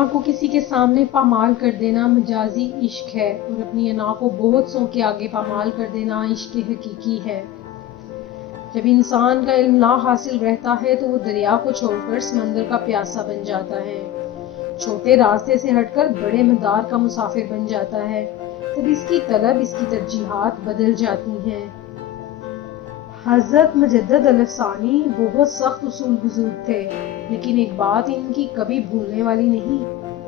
انا کو کسی کے سامنے پامال کر دینا مجازی عشق ہے، اور اپنی انا کو بہت سو کے آگے پامال کر دینا عشق حقیقی ہے۔ جب انسان کا علم لا حاصل رہتا ہے تو وہ دریا کو چھوڑ کر سمندر کا پیاسا بن جاتا ہے، چھوٹے راستے سے ہٹ کر بڑے مدار کا مسافر بن جاتا ہے۔ تب اس کی طلب، اس کی ترجیحات بدل جاتی ہیں۔ حضرت مجدد الافسانی بہت سخت اصول بزرگ تھے، لیکن ایک بات ان کی کبھی بھولنے والی نہیں۔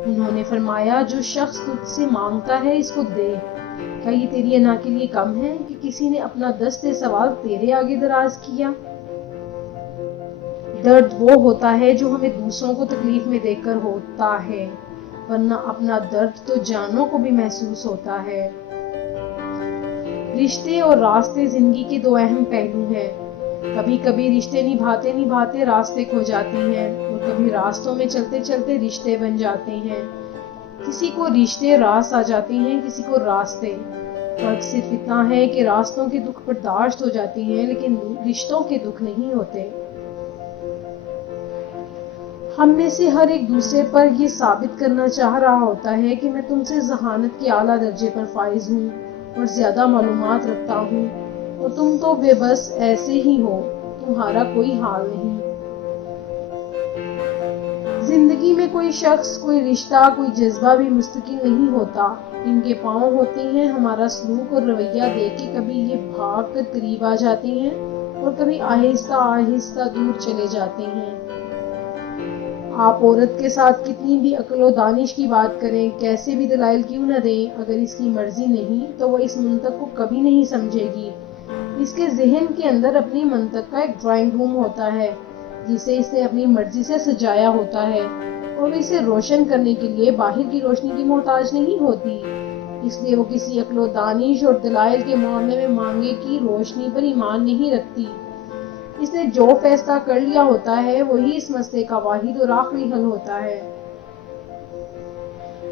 انہوں نے فرمایا، جو شخص تجھ سے مانگتا ہے اس کو دے۔ کیا یہ تیری انا کے لیے کم ہے کہ کسی نے اپنا دست سوال تیرے آگے دراز کیا؟ درد وہ ہوتا ہے جو ہمیں دوسروں کو تکلیف میں دیکھ کر ہوتا ہے، ورنہ اپنا درد تو جانوں کو بھی محسوس ہوتا ہے۔ رشتے اور راستے زندگی کے دو اہم پہلو ہیں۔ کبھی کبھی رشتے نبھاتے نبھاتے راستے کھو جاتے ہیں، اور کبھی راستوں میں چلتے چلتے رشتے بن جاتے ہیں۔ کسی کو رشتے راس آ جاتے ہیں، کسی کو راستے۔ فرق صرف اتنا ہے کہ راستوں کے دکھ برداشت ہو جاتے ہیں، لیکن رشتوں کے دکھ نہیں ہوتے۔ ہم میں سے ہر ایک دوسرے پر یہ ثابت کرنا چاہ رہا ہوتا ہے کہ میں تم سے ذہانت کے اعلیٰ درجے پر فائز ہوں اور زیادہ معلومات رکھتا ہوں، اور تم تو بے بس ایسے ہی ہو، تمہارا کوئی حال نہیں۔ زندگی میں کوئی شخص، کوئی رشتہ، کوئی جذبہ بھی مستقل نہیں ہوتا۔ ان کے پاؤں ہوتے ہیں، ہمارا سلوک اور رویہ دیکھ کے کبھی یہ بھاگ کر قریب آ جاتے ہیں اور کبھی آہستہ آہستہ دور چلے جاتے ہیں۔ آپ عورت کے ساتھ کتنی بھی عقل و دانش کی بات کریں، کیسے بھی دلائل کیوں نہ دیں، اگر اس کی مرضی نہیں تو وہ اس منطق کو کبھی نہیں سمجھے گی۔ اس کے ذہن کے اندر اپنی منطق کا ایک ڈرائنگ روم ہوتا ہے جسے اس نے اپنی مرضی سے سجایا ہوتا ہے، اور اسے روشن کرنے کے لیے باہر کی روشنی کی محتاج نہیں ہوتی۔ اس لیے وہ کسی عقل و دانش اور دلائل کے معاملے میں مانگے کی روشنی پر ایمان نہیں رکھتی۔ اس نے جو فیصلہ کر لیا ہوتا ہے وہی اس مسئلے کا واحد اور آخری حل ہوتا ہے۔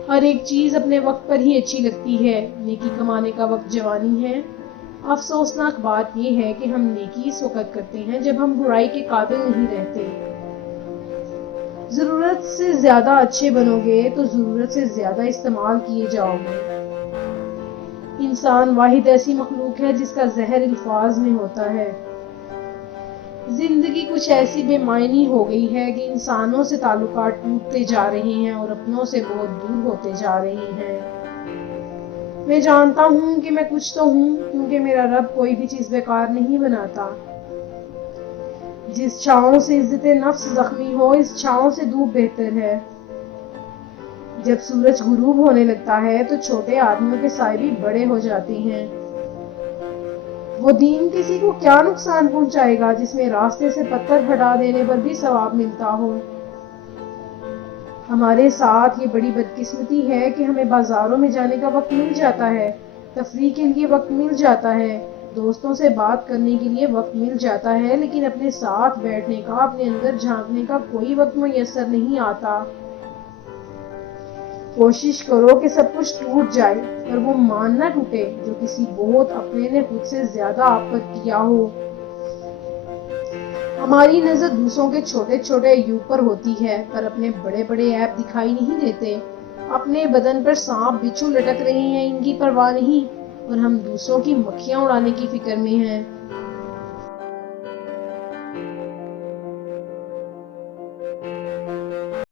ہر ایک چیز اپنے وقت پر ہی اچھی لگتی ہے۔ نیکی کمانے کا وقت جوانی ہے۔ افسوسناک بات یہ ہے کہ ہم نیکی اس وقت کرتے ہیں جب ہم برائی کے قابل نہیں رہتے۔ ضرورت سے زیادہ اچھے بنو گے تو ضرورت سے زیادہ استعمال کیے جاؤ گے۔ انسان واحد ایسی مخلوق ہے جس کا زہر الفاظ میں ہوتا ہے۔ زندگی کچھ ایسی بے معنی ہو گئی ہے کہ انسانوں سے تعلقات ٹوٹتے جا رہے ہیں اور اپنوں سے بہت دور ہوتے جا رہے ہیں۔ میں جانتا ہوں کہ میں کچھ تو ہوں، کیونکہ میرا رب کوئی بھی چیز بیکار نہیں بناتا۔ جس چھاؤں سے عزت نفس زخمی ہو، اس چھاؤں سے دھوپ بہتر ہے۔ جب سورج غروب ہونے لگتا ہے تو چھوٹے آدمیوں کے سائے بھی بڑے ہو جاتے ہیں۔ وہ دین کسی کو کیا نقصان پہنچائے گا جس میں راستے سے پتھر ہٹا دینے پر بھی ثواب ملتا ہو۔ ہمارے ساتھ یہ بڑی بدقسمتی ہے کہ ہمیں بازاروں میں جانے کا وقت مل جاتا ہے، تفریح کے لیے وقت مل جاتا ہے، دوستوں سے بات کرنے کے لیے وقت مل جاتا ہے، لیکن اپنے ساتھ بیٹھنے کا، اپنے اندر جھانکنے کا کوئی وقت میسر نہیں آتا۔ کوشش کرو کہ سب کچھ ٹوٹ جائے، پر وہ مان نہ ٹوٹے جو کسی بہت اپنے نے خود سے زیادہ آپ پر کیا ہو۔ ہماری نظر دوسروں کے چھوٹے چھوٹے عیوب پر ہوتی ہے، پر اپنے بڑے بڑے عیب دکھائی نہیں دیتے۔ اپنے بدن پر سانپ بچھو لٹک رہے ہیں، ان کی پرواہ نہیں، اور ہم دوسروں کی مکھیاں اڑانے کی فکر میں ہیں۔